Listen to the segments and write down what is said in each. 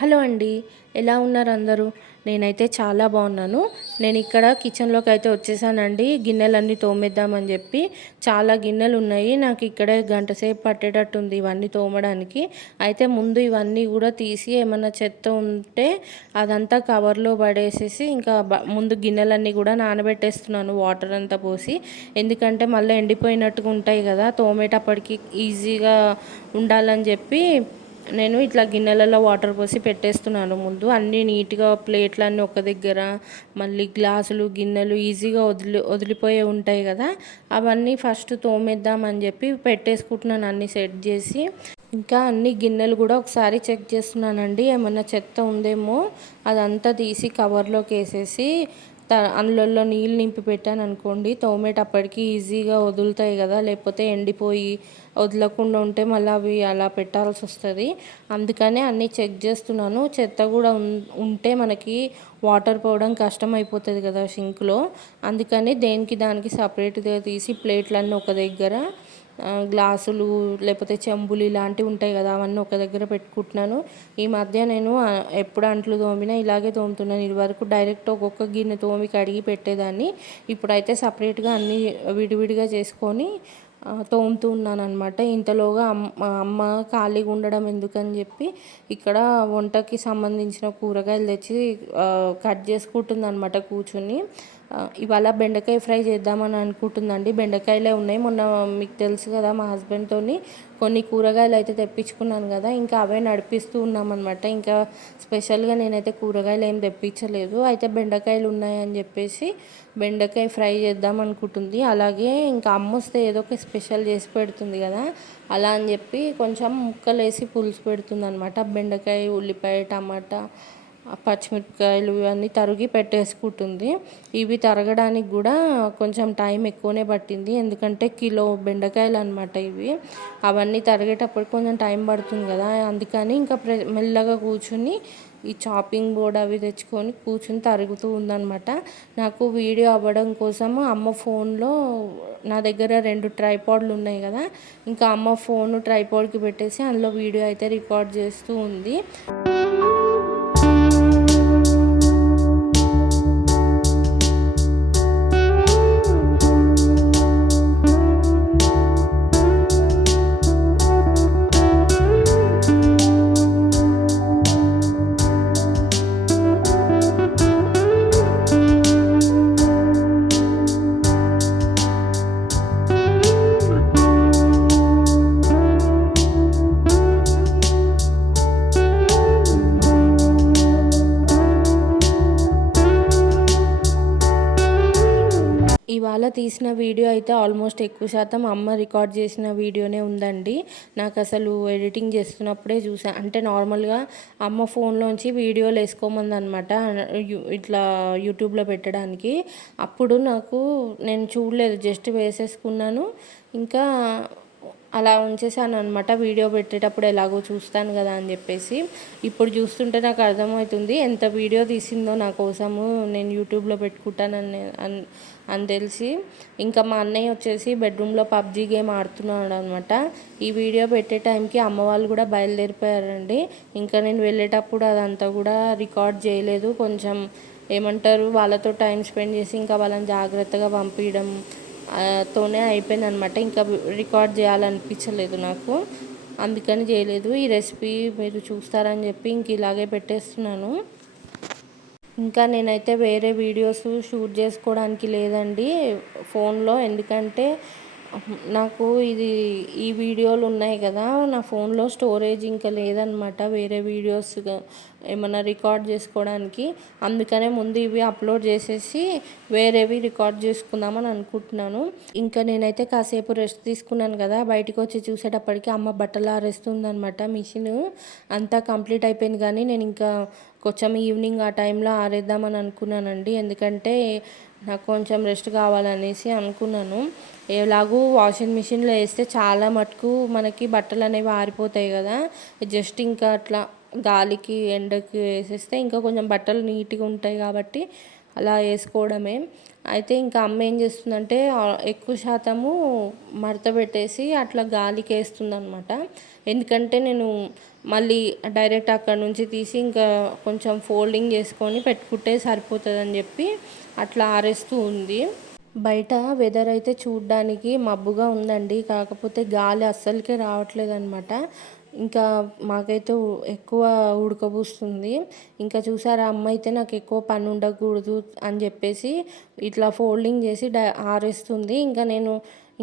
Hello అండి. ఎలా ఉన్నారు అందరూ? నేనైతే చాలా బాగున్నాను. నేను ఇక్కడ కిచెన్లోకి అయితే వచ్చేసానండి. గిన్నెలన్నీ తోమేద్దామని చెప్పి. చాలా గిన్నెలు ఉన్నాయి. నాకు ఇక్కడే గంట సేపు పట్టేటట్టుంది ఇవన్నీ తోమడానికి. అయితే ముందు ఇవన్నీ కూడా తీసి ఏమన్నా చెత్త ఉంటే అదంతా కవర్లో పడేసేసి ఇంకా ముందు గిన్నెలన్నీ కూడా నానబెట్టేస్తున్నాను వాటర్ అంతా పోసి. ఎందుకంటే మళ్ళీ ఎండిపోయినట్టుగా ఉంటాయి కదా, తోమేటప్పటికి ఈజీగా ఉండాలని చెప్పి నేను ఇట్లా గిన్నెలలో వాటర్ పోసి పెట్టేస్తున్నాను. ముందు అన్నీ నీట్గా ప్లేట్లన్నీ ఒక దగ్గర, మళ్ళీ గ్లాసులు గిన్నెలు ఈజీగా వదిలిపోయే ఉంటాయి కదా, అవన్నీ ఫస్ట్ తోమేద్దామని చెప్పి పెట్టేసుకుంటున్నాను అన్నీ సెట్ చేసి. ఇంకా అన్ని గిన్నెలు కూడా ఒకసారి చెక్ చేస్తున్నానండి, ఏమన్నా చెత్త ఉందేమో. అదంతా తీసి కవర్లోకి వేసేసి అందులో నీళ్ళు నింపి పెట్టాను అనుకోండి, తోమేటప్పటికి ఈజీగా వదులుతాయి కదా, లేకపోతే ఎండిపోయి వదలకుండా ఉంటే మళ్ళీ అవి అలా పెట్టాల్సి వస్తుంది. అందుకనే అన్నీ చెక్ చేస్తున్నాను. చెత్త కూడా ఉంటే మనకి వాటర్ పోవడం కష్టం అయిపోతుంది కదా షింక్లో. అందుకని దేనికి దానికి సపరేట్గా తీసి ప్లేట్లన్నీ ఒక దగ్గర, గ్లాసులు లేకపోతే చెంబులు ఇలాంటివి ఉంటాయి కదా, అవన్నీ ఒక దగ్గర పెట్టుకుంటున్నాను. ఈ మధ్య నేను ఎప్పుడు అంట్లు తోమినా ఇలాగే తోముతున్నాను. ఇది వరకు డైరెక్ట్ ఒక్కొక్క గిన్నె తోమి కడిగి పెట్టేదాన్ని. ఇప్పుడైతే సపరేట్గా అన్నీ విడివిడిగా చేసుకొని తోముతూ ఉన్నాను అనమాట. ఇంతలోగా అమ్మ ఖాళీగా ఉండడం ఎందుకని చెప్పి ఇక్కడ వంటకి సంబంధించిన కూరగాయలు తెచ్చి కట్ చేసుకుంటుంది అనమాట కూర్చుని. ఇవాళ బెండకాయ ఫ్రై చేద్దామని అనుకుంటుందండి. బెండకాయలే ఉన్నాయి. మొన్న మీకు తెలుసు కదా, మా హస్బెండ్తో కొన్ని కూరగాయలు అయితే తెప్పించుకున్నాను కదా, ఇంకా అవే నడిపిస్తూ ఉన్నామన్నమాట. ఇంకా స్పెషల్గా నేనైతే కూరగాయలు ఏం తెప్పించలేదు. అయితే బెండకాయలు ఉన్నాయని చెప్పేసి బెండకాయ ఫ్రై చేద్దాం అనుకుంటుంది. అలాగే ఇంకా అమ్మ వస్తే ఏదో ఒక స్పెషల్ చేసి పెడుతుంది కదా, అలా అని చెప్పి కొంచెం ముక్కలు వేసి పులుసు పెడుతుంది అనమాట. బెండకాయ, ఉల్లిపాయ, టమాటా, పచ్చిమిరపకాయలు ఇవన్నీ తరిగి పెట్టేసుకుంటుంది. ఇవి తరగడానికి కూడా కొంచెం టైం ఎక్కువనే పట్టింది, ఎందుకంటే కిలో బెండకాయలు అనమాట ఇవి. అవన్నీ తరిగేటప్పుడు కొంచెం టైం పడుతుంది కదా, అందుకని ఇంకా మెల్లగా కూర్చుని ఈ చాపింగ్ బోర్డ్ అవి తెచ్చుకొని కూర్చుని తరుగుతూ ఉందన్నమాట. నాకు వీడియో అవ్వడం కోసం అమ్మ ఫోన్లో, నా దగ్గర 2 ట్రైపాడ్లు ఉన్నాయి కదా, ఇంకా అమ్మ ఫోన్ ట్రైపాడ్కి పెట్టేసి అందులో వీడియో అయితే రికార్డ్ చేస్తూ ఉంది. ఇవాళ తీసిన వీడియో అయితే ఆల్మోస్ట్ ఎక్కువ శాతం అమ్మ రికార్డ్ చేసిన వీడియోనే ఉందండి. నాకు అసలు ఎడిటింగ్ చేస్తున్నప్పుడే చూసా, అంటే నార్మల్గా అమ్మ ఫోన్లోంచి వీడియోలు వేసుకోమంది అనమాట, ఇట్లా యూట్యూబ్లో పెట్టడానికి. అప్పుడు నేను చూడలేదు, జస్ట్ వేసేసుకున్నాను. ఇంకా అలా ఉంచేసాను అనమాట. వీడియో పెట్టేటప్పుడు ఎలాగో చూస్తాను కదా అని చెప్పేసి. ఇప్పుడు చూస్తుంటే నాకు అర్థమవుతుంది ఎంత వీడియో తీసిందో నా కోసము, నేను యూట్యూబ్లో పెట్టుకుంటానని అని తెలిసి. ఇంకా మా అన్నయ్య వచ్చేసి బెడ్రూమ్లో పబ్జీ గేమ్ ఆడుతున్నాడు అనమాట. ఈ వీడియో పెట్టే టైంకి అమ్మ వాళ్ళు కూడా బయలుదేరిపోయారండి. ఇంకా నేను వెళ్ళేటప్పుడు అదంతా కూడా రికార్డ్ చేయలేదు. కొంచెం ఏమంటారు, వాళ్ళతో టైం స్పెండ్ చేసి ఇంకా వాళ్ళని జాగ్రత్తగా పంపించడం తోనే అయిపోయింది అనమాట. ఇంకా రికార్డ్ చేయాలనిపించలేదు నాకు, అందుకని చేయలేదు. ఈ రెసిపీ మీరు చూస్తారని చెప్పి ఇంక ఇలాగే పెట్టేస్తున్నాను. ఇంకా నేనైతే వేరే వీడియోస్ షూట్ చేసుకోవడానికి లేదండి ఫోన్లో, ఎందుకంటే నాకు ఈ వీడియోలు ఉన్నాయి కదా, నా ఫోన్లో స్టోరేజ్ ఇంకా లేదనమాట వేరే వీడియోస్ ఏమన్నా రికార్డ్ చేసుకోవడానికి. అందుకనే ముందు ఇవి అప్లోడ్ చేసేసి వేరేవి రికార్డ్ చేసుకుందామని అనుకుంటున్నాను. ఇంకా నేనైతే కాసేపు రెస్ట్ తీసుకున్నాను కదా, బయటకు వచ్చి చూసేటప్పటికి అమ్మ బట్టలు ఆరేస్తుందనమాట. మిషన్ అంతా కంప్లీట్ అయిపోయింది, కానీ నేను ఇంకా కొంచెం ఈవినింగ్ ఆ టైంలో ఆరేద్దామని అనుకున్నానండి, ఎందుకంటే నాకు కొంచెం రెస్ట్ కావాలనేసి అనుకున్నాను. ఎలాగూ వాషింగ్ మిషన్లో వేస్తే చాలా మటుకు మనకి బట్టలు అనేవి ఆరిపోతాయి కదా, జస్ట్ ఇంకా అట్లా గాలికి ఎండకి వేసేస్తే ఇంకా కొంచెం బట్టలు నీట్గా ఉంటాయి కాబట్టి అలా వేసుకోవడమే. అయితే ఇంకా అమ్మ ఏం చేస్తుందంటే ఎక్కువ శాతము మడత పెట్టేసి అట్లా గాలికి వేస్తుందనమాట. ఎందుకంటే నేను మళ్ళీ డైరెక్ట్ అక్కడ నుంచి తీసి ఇంకా కొంచెం ఫోల్డింగ్ చేసుకొని పెట్టుకుంటే సరిపోతుందని చెప్పి అట్లా ఆరేస్తూ ఉంది. బయట వెదర్ అయితే చూడ్డానికి మబ్బుగా ఉందండి. కాకపోతే గాలి అస్సలకే రావట్లేదనమాట. ఇంకా మాకైతే ఎక్కువ ఉడకబోస్తుంది. ఇంకా చూసారా, అమ్మ అయితే నాకు ఎక్కువ పని ఉండకూడదు అని చెప్పేసి ఇట్లా ఫోల్డింగ్ చేసి ఆరేస్తుంది. ఇంకా నేను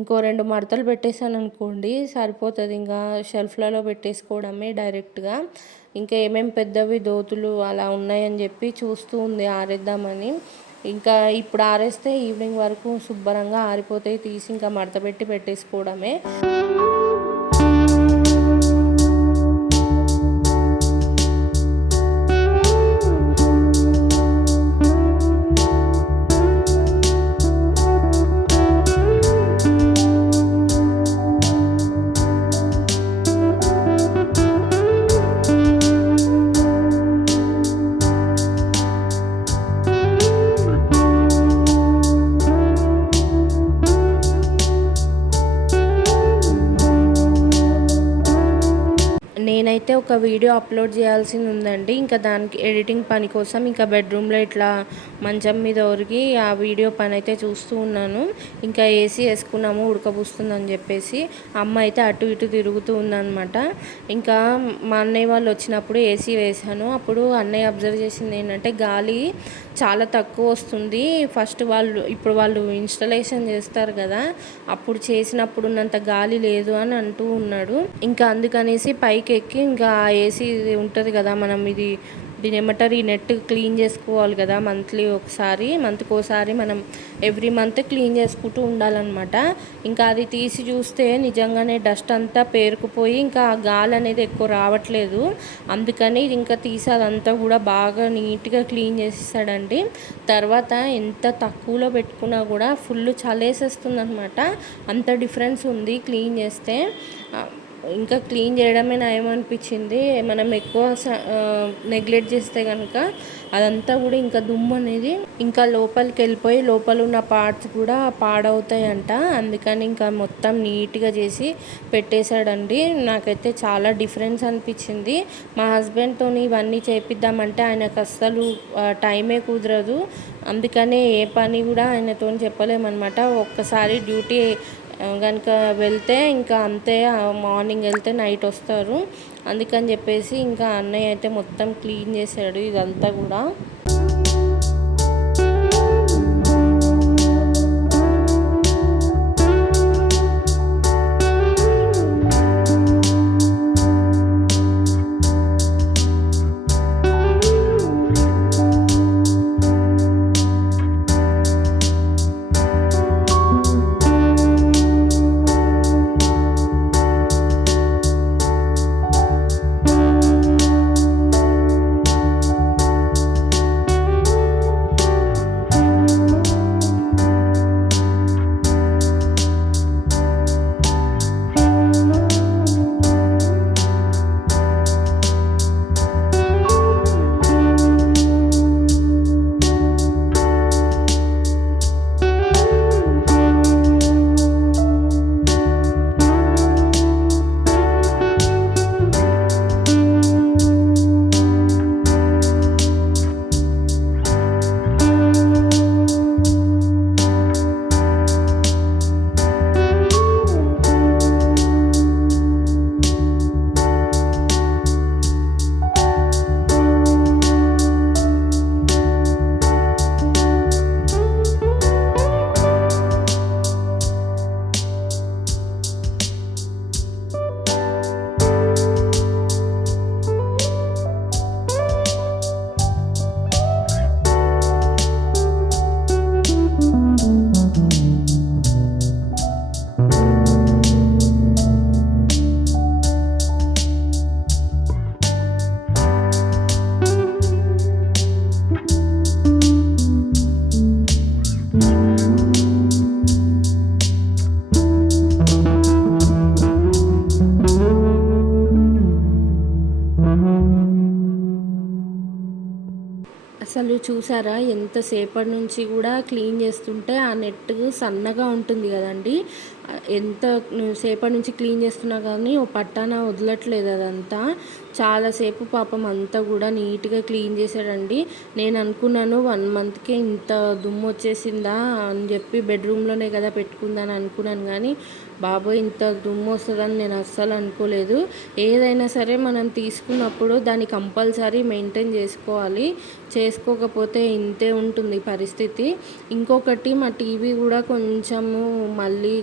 ఇంకో 2 మడతలు పెట్టేసాను అనుకోండి, సరిపోతుంది. ఇంకా షెల్ఫ్లలో పెట్టేసుకోవడమే డైరెక్ట్గా. ఇంకా ఏమేమి పెద్దవి దోతులు అలా ఉన్నాయని చెప్పి చూస్తూ ఉంది ఆరేద్దామని. ఇంకా ఇప్పుడు ఆరేస్తే ఈవినింగ్ వరకు శుభ్రంగా ఆరిపోతాయి. తీసి ఇంకా మడత పెట్టి పెట్టేసుకోవడమే. నేనైతే ఒక వీడియో అప్లోడ్ చేయాల్సింది ఉందండి. ఇంకా దానికి ఎడిటింగ్ పని కోసం ఇంకా బెడ్రూమ్లో ఇట్లా మంచం మీద ఒరిగి ఆ వీడియో పని అయితే చూస్తూ ఉన్నాను. ఇంకా ఏసీ వేసుకున్నాము ఉడకబోస్తుందని చెప్పేసి. అమ్మ అయితే అటు ఇటు తిరుగుతూ ఉందన్నమాట. ఇంకా మా అన్నయ్య వాళ్ళు వచ్చినప్పుడు ఏసీ వేసాను. అప్పుడు అన్నయ్య అబ్జర్వ్ చేసింది ఏంటంటే గాలి చాలా తక్కువ వస్తుంది. ఇప్పుడు వాళ్ళు ఇన్స్టలేషన్ చేస్తారు కదా, అప్పుడు చేసినప్పుడు ఉన్నంత గాలి లేదు అని అంటూ ఉన్నాడు. ఇంకా అందుకనేసి పైకి ఎక్కి ఇంకా ఏసీ ఉంటుంది కదా, దీని ఏమంటారు, ఈ నెట్ క్లీన్ చేసుకోవాలి కదా మంత్కి ఒకసారి మనం ఎవ్రీ మంత్ క్లీన్ చేసుకుంటూ ఉండాలన్నమాట. ఇంకా అది తీసి చూస్తే నిజంగానే డస్ట్ అంతా పేరుకుపోయి ఇంకా గాలి అనేది ఎక్కువ రావట్లేదు. అందుకని ఇంకా తీసి అదంతా కూడా బాగా నీట్గా క్లీన్ చేసేసాడండి. తర్వాత ఎంత తక్కువలో పెట్టుకున్నా కూడా ఫుల్ చలేసేస్తుంది అనమాట. అంత డిఫరెన్స్ ఉంది క్లీన్ చేస్తే. ఇంకా క్లీన్ చేయడమే నయం అనిపించింది. మనం ఎక్కువ నెగ్లెక్ట్ చేస్తే కనుక అదంతా కూడా ఇంకా దుమ్ము అనేది ఇంకా లోపలికి వెళ్ళిపోయి లోపల ఉన్న పార్ట్స్ కూడా పాడవుతాయంట. అందుకని ఇంకా మొత్తం నీట్గా చేసి పెట్టేశాడండి. నాకైతే చాలా డిఫరెన్స్ అనిపించింది. మా హస్బెండ్తో ఇవన్నీ చేపిద్దామంటే ఆయనకు అస్సలు టైమే కుదరదు. అందుకనే ఏ పని కూడా ఆయనతో చెప్పలేమన్నమాట. ఒక్కసారి డ్యూటీ కనుక వెళ్తే ఇంకా అంతే, మార్నింగ్ వెళ్తే నైట్ వస్తారు. అందుకని చెప్పేసి ఇంకా అన్నయ్య అయితే మొత్తం క్లీన్ చేశాడు ఇదంతా కూడా. అసలు చూసారా ఎంతసేపటి నుంచి కూడా క్లీన్ చేస్తుంటే ఆ నెట్ సన్నగా ఉంటుంది కదండి. ఎంత సేపటి నుంచి క్లీన్ చేస్తున్నా కానీ ఓ పట్టాన వదలట్లేదు అదంతా. చాలాసేపు పాపం అంతా కూడా నీట్గా క్లీన్ చేశాడండి. నేను అనుకున్నాను 1 మంత్కే ఇంత దుమ్ము వచ్చేసిందా అని చెప్పి బెడ్రూమ్లోనే కదా పెట్టుకుందని అనుకున్నాను, కానీ బాబోయ్ ఇంత దుమ్ము వస్తుందని నేను అస్సలు అనుకోలేదు. ఏదైనా సరే మనం తీసుకున్నప్పుడు దాన్ని కంపల్సరీ మెయింటైన్ చేసుకోవాలి. చేసుకోకపోతే ఇంతే ఉంటుంది పరిస్థితి. ఇంకొకటి మా టీవీ కూడా కొంచెము మళ్ళీ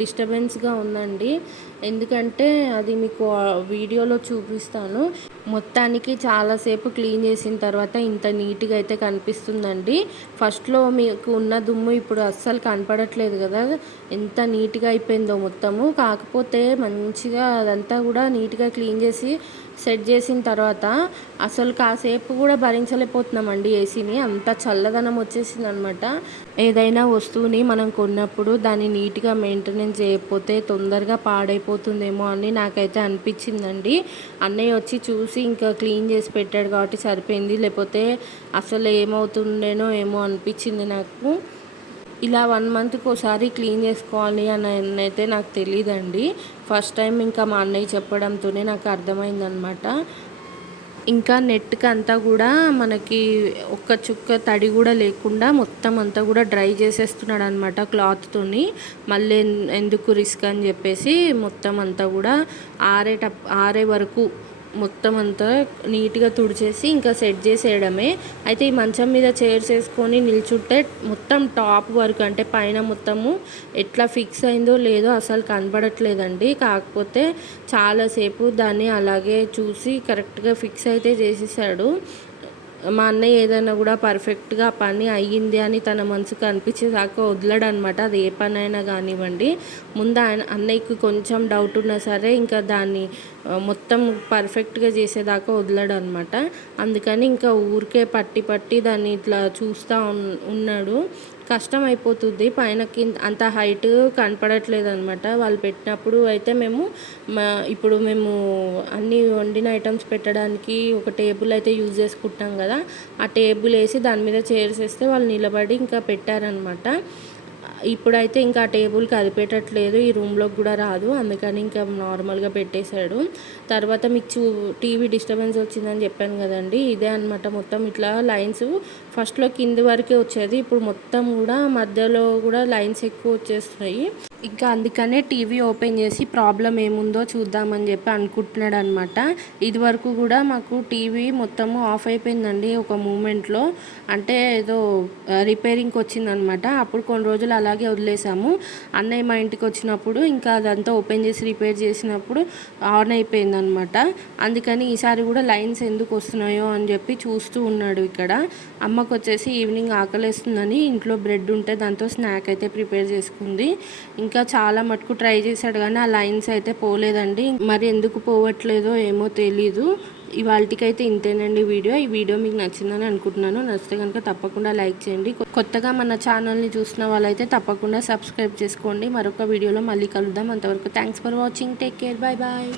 డిస్టర్బెన్స్గా ఉందండి. ఎందుకంటే అది మీకు వీడియోలో చూపిస్తాను. మొత్తానికి చాలాసేపు క్లీన్ చేసిన తర్వాత ఇంత నీట్గా అయితే కనిపిస్తుందండి. ఫస్ట్లో మీకు ఉన్న దుమ్ము ఇప్పుడు అస్సలు కనపడట్లేదు కదా, ఎంత నీట్గా అయిపోయిందో మొత్తము. కాకపోతే మంచిగా అదంతా కూడా నీట్గా క్లీన్ చేసి సెట్ చేసిన తర్వాత అసలు కాసేపు కూడా భరించలేకపోతున్నామండి ఏసీని. అంత చల్లదనం వచ్చేసింది అనమాట. ఏదైనా వస్తువుని మనం కొన్నప్పుడు దాన్ని నీట్గా మెయింటెనెన్స్ చేయకపోతే తొందరగా పాడైపోతుందేమో అని నాకైతే అనిపించిందండి. అన్నయ్య వచ్చి చూసి ఇంకా క్లీన్ చేసి పెట్టాడు కాబట్టి సరిపోయింది, లేకపోతే అసలు ఏమవుతుండేనో ఏమో అనిపించింది నాకు. ఇలా 1 మంత్కి ఒకసారి క్లీన్ చేసుకోవాలి అని అయితే నాకు తెలియదండి. ఫస్ట్ టైం ఇంకా మా అన్నయ్య చెప్పడంతోనే నాకు అర్థమైందనమాట. ఇంకా నెట్కి అంతా కూడా మనకి ఒక్క చుక్క తడి కూడా లేకుండా మొత్తం అంతా కూడా డ్రై చేసేస్తున్నాడు అనమాట క్లాత్తోని. మళ్ళీ ఎందుకు రిస్క్ అని చెప్పేసి మొత్తం అంతా కూడా ఆరే వరకు మొత్తం అంతా నీట్గా తుడిచేసి ఇంకా సెట్ చేసేయడమే. అయితే ఈ మంచం మీద చైర్స్ వేసుకొని నిల్చుంటే మొత్తం టాప్ వరకు అంటే పైన మొత్తము ఎట్లా ఫిక్స్ అయిందో లేదో అసలు కనపడట్లేదండి. కాకపోతే చాలాసేపు దాన్ని అలాగే చూసి కరెక్ట్గా ఫిక్స్ అయితే చేసేసాడు. మా అన్నయ్య ఏదైనా కూడా పర్ఫెక్ట్గా పని అయ్యింది అని తన మనసుకు అనిపించేదాకా వదలడనమాట. అది ఏ పని అయినా కానివ్వండి. ముందు అన్నయ్యకి కొంచెం డౌట్ ఉన్నా సరే ఇంకా దాన్ని మొత్తం పర్ఫెక్ట్గా చేసేదాకా వదలడనమాట. అందుకని ఇంకా ఊరికే పట్టి దాన్ని ఇట్లా చూస్తూ ఉన్నాడు. కష్టం అయిపోతుంది. పైన కింద అంత హైట్ కనపడట్లేదు అనమాట. వాళ్ళు పెట్టినప్పుడు అయితే ఇప్పుడు మేము అన్ని వండిన ఐటమ్స్ పెట్టడానికి ఒక టేబుల్ అయితే యూజ్ చేసుకుంటాం కదా, ఆ టేబుల్ వేసి దాని మీద చైర్స్ వేస్తే వాళ్ళు నిలబడి ఇంకా పెట్టారనమాట. ఇప్పుడైతే ఇంకా ఆ టేబుల్కి అది పెట్టట్లేదు, ఈ రూమ్లోకి కూడా రాదు, అందుకని ఇంకా నార్మల్గా పెట్టేశాడు. తర్వాత మీకు టీవీ డిస్టర్బెన్స్ వచ్చిందని చెప్పాను కదండి, ఇదే అనమాట. మొత్తం ఇట్లా లైన్స్ ఫస్ట్లో కింది వరకే వచ్చేది, ఇప్పుడు మొత్తం కూడా మధ్యలో కూడా లైన్స్ ఎక్కువ వచ్చేస్తున్నాయి. ఇంకా అందుకనే టీవీ ఓపెన్ చేసి ప్రాబ్లం ఏముందో చూద్దామని చెప్పి అనుకుంటున్నాడు అనమాట. ఇది వరకు కూడా మాకు టీవీ మొత్తము ఆఫ్ అయిపోయిందండి ఒక మూమెంట్లో. అంటే ఏదో రిపేరింగ్కి వచ్చిందనమాట. అప్పుడు కొన్ని రోజులు అలాగే వదిలేసాము. అన్నయ్య మా ఇంటికి వచ్చినప్పుడు ఇంకా అదంతా ఓపెన్ చేసి రిపేర్ చేసినప్పుడు ఆన్ అయిపోయిందనమాట. అందుకని ఈసారి కూడా లైన్స్ ఎందుకు వస్తున్నాయో అని చెప్పి చూస్తూ ఉన్నాడు. ఇక్కడ అమ్మకు వచ్చేసి ఈవినింగ్ ఆకలేస్తుందని ఇంట్లో బ్రెడ్ ఉంటే దాంతో స్నాక్ అయితే ప్రిపేర్ చేసుకుంది. ఇంకా చాలా మటుకు ట్రై చేశాడు కానీ ఆ లైన్స్ అయితే పోలేదండి. మరి ఎందుకు పోవట్లేదో ఏమో తెలీదు. ఇవాళకైతే ఇంతేనండి వీడియో. ఈ వీడియో మీకు నచ్చిందని అనుకుంటున్నాను. నచ్చితే కనుక తప్పకుండా లైక్ చేయండి. కొత్తగా మన ఛానల్ని చూసిన వాళ్ళైతే తప్పకుండా సబ్స్క్రైబ్ చేసుకోండి. మరొక వీడియోలో మళ్ళీ కలుద్దాం. అంతవరకు thanks for watching. Take care. Bye bye.